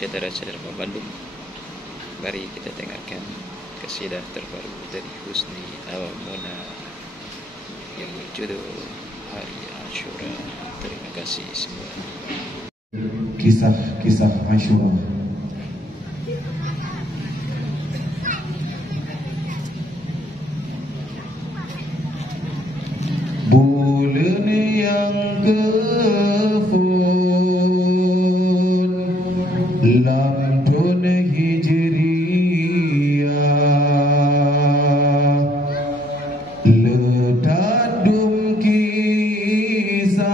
Syedara-Syedara Bandung. Mari kita dengarkan kasidah terbaru dari Husni Al-Muna yang berjudul Hari Ashura. Terima kasih semua. Kisah-kisah Ashura. Bulan yang kefun Lamtun Hijriyah, letadum kisah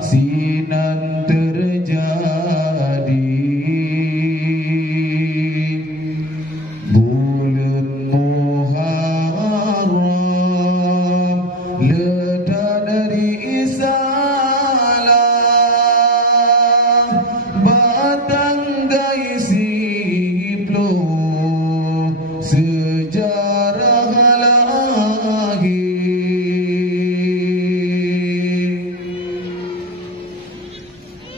sinan terjadi. Bulan Muharram letak dari salah batanggai siplo sejarah lahir.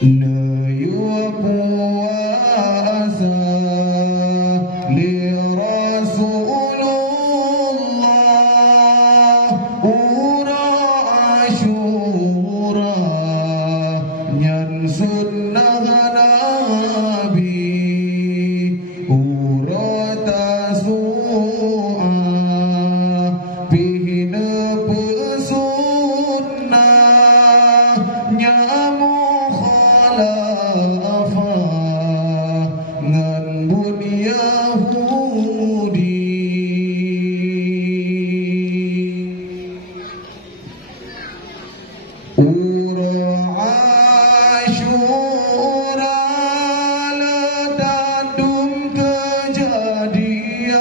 Nayua puasa li Rasulullah, ura Ashura nyan sunnah Nabi, ura tasu'a bihina pesunnah nyamu khalafa ngan bun Yahudi. Ura Ashura letadum kejadian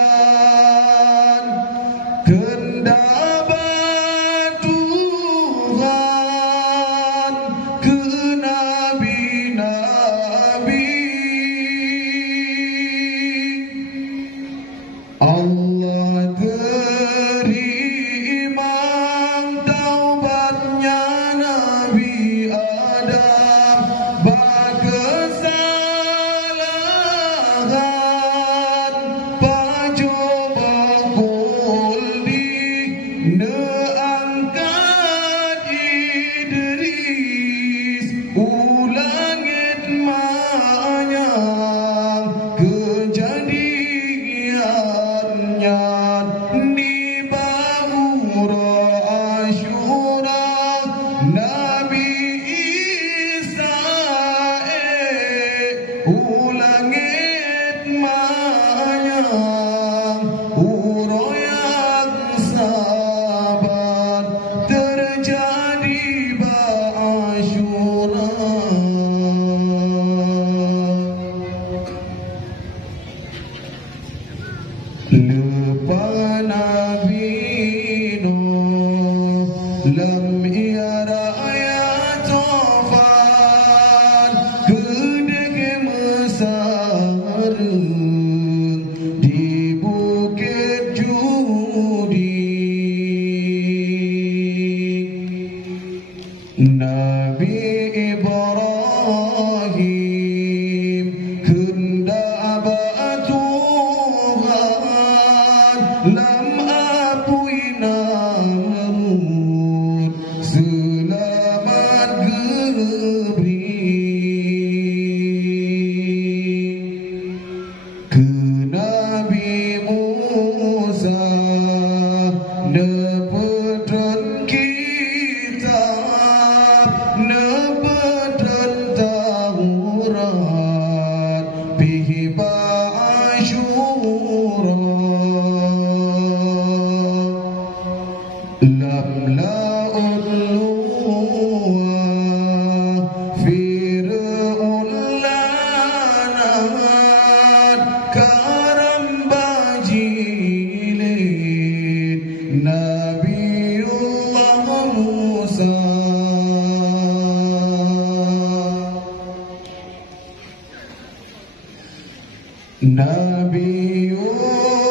kendapat Tuhan ke nabi-nabi. Allah terima taubatnya Nabi Adam berkesalahan pacoba kuldi neangkat Idris ulangit manyang kejadiannya di Bahura Ashura. Nabi Isa ulangit manyang uroyak sabar terjadi Ashura. Lupa Nabi Nuh lam iara ayat tofan kedek mesar di Bukit Judi. Nabi Ibrahim hendak Tuhan lam apui Namrud selamat gebri. Ke Nabi Musa nepeten kitab nepeten Taurat bihi Ashura. Lam la'un luwa fir'un lanat karam bajilin Nabiullah Musa. Nabiullah